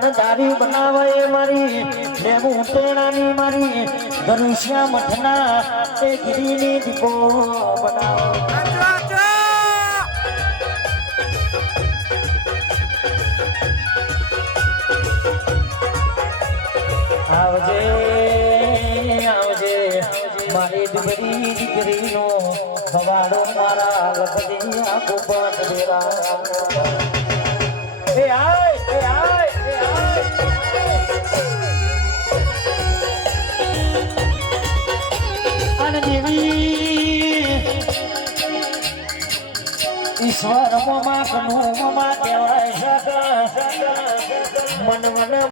દારી બનાવે મારી લેવું ટેણાની મારી ધનુષ્યા મઠના એ ગીરીની દીપો બનાવે આવજે આવજે મારી દીકરી દીકરીનો ભવાડો મારા લખદી આખો પાટ વેરા એ આય એ આય એ આય અન દેવી ઈશ્વર મમા કનું મમા કહેવાય મન મન